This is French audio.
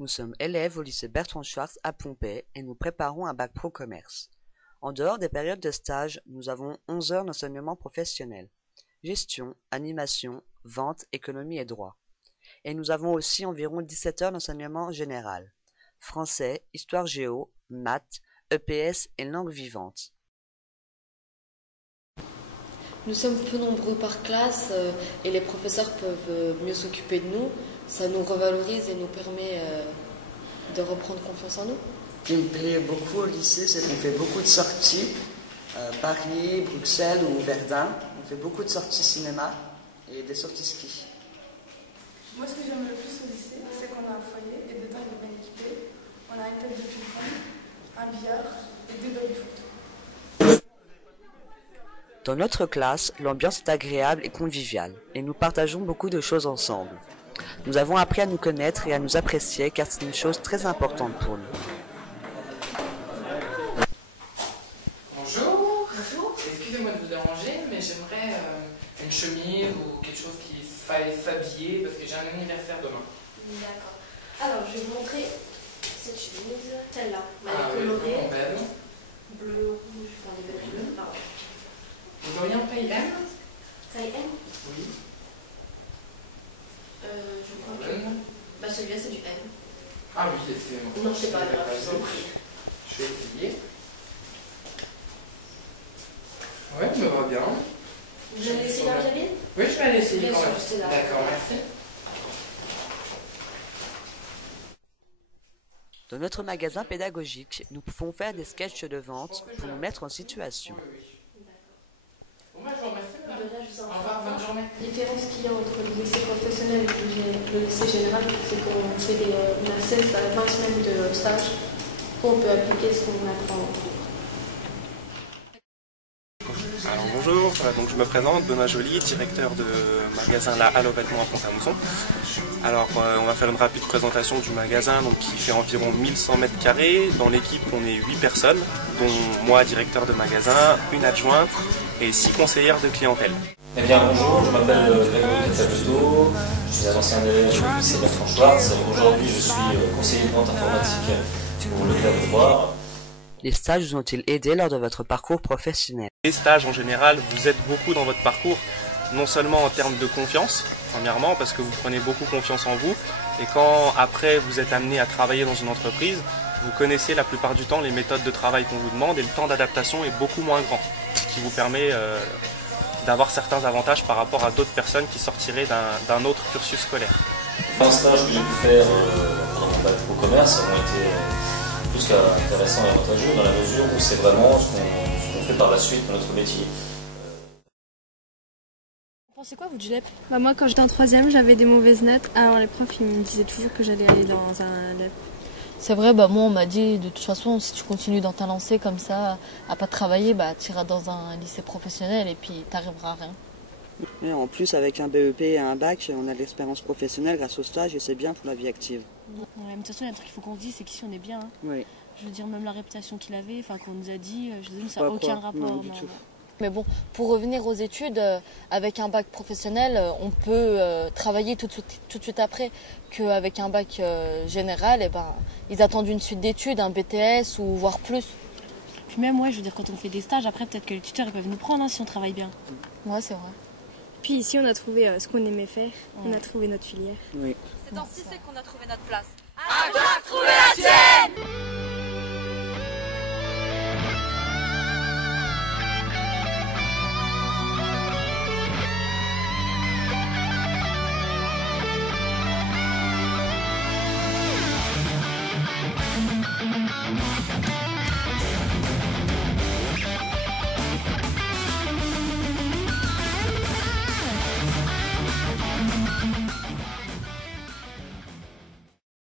Nous sommes élèves au lycée Bertrand Schwartz à Pompey et nous préparons un bac pro commerce. En dehors des périodes de stage, nous avons 11 heures d'enseignement professionnel. Gestion, animation, vente, économie et droit. Et nous avons aussi environ 17 heures d'enseignement général. Français, histoire géo, maths, EPS et langue vivante. Nous sommes peu nombreux par classe et les professeurs peuvent mieux s'occuper de nous. Ça nous revalorise et nous permet de reprendre confiance en nous. Ce qui me plaît beaucoup au lycée, c'est qu'on fait beaucoup de sorties. Paris, Bruxelles ou Verdun. On fait beaucoup de sorties cinéma et des sorties ski. Moi, ce que j'aime le plus au lycée, c'est qu'on a un foyer et dedans, il est bien équipé. On a une table de ping-pong, un billard et 2 baby-foot. Dans notre classe, l'ambiance est agréable et conviviale, et nous partageons beaucoup de choses ensemble. Nous avons appris à nous connaître et à nous apprécier car c'est une chose très importante pour nous. Bonjour. Bonjour. Excusez-moi de vous déranger, mais j'aimerais une chemise ou quelque chose qui faille s'habiller parce que j'ai un anniversaire demain. D'accord. Alors, je vais vous montrer cette chemise, celle-là. Elle est Oui, colorée. vraiment belle. Bleu, rouge, enfin des belles couleurs. Pardon. Vous auriez un taille M? Taille M? Oui. Je crois que... Bah celui-là c'est du M. Ah oui, excusez-moi. Non, c'est pas grave. Je vais essayer. Ouais, ça me va bien. Vous allez essayer la cabine? Oui, je vais aller essayer Bien quand sûr, même. c'est là. D'accord, merci. Dans notre magasin pédagogique, nous pouvons faire des sketchs de vente pour nous mettre en situation. Oui. Bon, bah, je vous remercie. De rien, je vous en Au revoir, bonne journée. La différence qu'il y a entre le lycée professionnel et le lycée général, c'est qu'on fait on a 16 à 20 semaines de stage où on peut appliquer ce qu'on apprend en cours. Alors bonjour, donc je me présente, Benoît Joly, directeur de magasin La Halle aux vêtements à Pont-à-Mousson. Alors on va faire une rapide présentation du magasin donc, qui fait environ 1100 mètres carrés. Dans l'équipe on est 8 personnes, dont moi directeur de magasin, une adjointe et 6 conseillères de clientèle. Eh bien bonjour, je m'appelle Grégory Casabuto, je suis un ancien élève du lycée Bertrand Schwartz. Aujourd'hui je suis conseiller de vente informatique pour le Club de Boire. Les stages vous ont-ils aidé lors de votre parcours professionnel? Les stages en général vous aident beaucoup dans votre parcours, non seulement en termes de confiance, premièrement parce que vous prenez beaucoup confiance en vous, et quand après vous êtes amené à travailler dans une entreprise, vous connaissez la plupart du temps les méthodes de travail qu'on vous demande et le temps d'adaptation est beaucoup moins grand, ce qui vous permet d'avoir certains avantages par rapport à d'autres personnes qui sortiraient d'un autre cursus scolaire. Les stages que j'ai pu faire dans mon bac pro commerce ont été plus qu'intéressants et avantageux dans la mesure où c'est vraiment ce qu'on fait par la suite dans notre métier. Vous pensez quoi vous du LEP? Moi quand j'étais en 3e j'avais des mauvaises notes, alors les profs ils me disaient toujours que j'allais aller dans un LEP. C'est vrai, moi on m'a dit de toute façon si tu continues dans ta lancée comme ça, à pas travailler, tu iras dans un lycée professionnel et puis t'arriveras à rien. Et en plus, avec un BEP et un bac, on a de l'expérience professionnelle grâce au stage et c'est bien pour la vie active. Ouais, mais de toute façon, il y a un truc qu'il faut qu'on se dise, c'est qu'ici on est bien. Hein. Oui. Je veux dire, même la réputation qu'il avait, qu'on nous a dit, ça n'a aucun rapport. Non, du tout. Mais bon, pour revenir aux études, avec un bac professionnel, on peut travailler tout de suite après, qu'avec un bac général, ils attendent une suite d'études, un BTS ou voire plus. Puis même, je veux dire, quand on fait des stages, après peut-être que les tuteurs ils peuvent nous prendre si on travaille bien. Ouais, c'est vrai. Puis ici, on a trouvé ce qu'on aimait faire, on a trouvé notre filière. Oui. C'est dans 6 qu'on a trouvé notre place. À toi de trouver la tienne!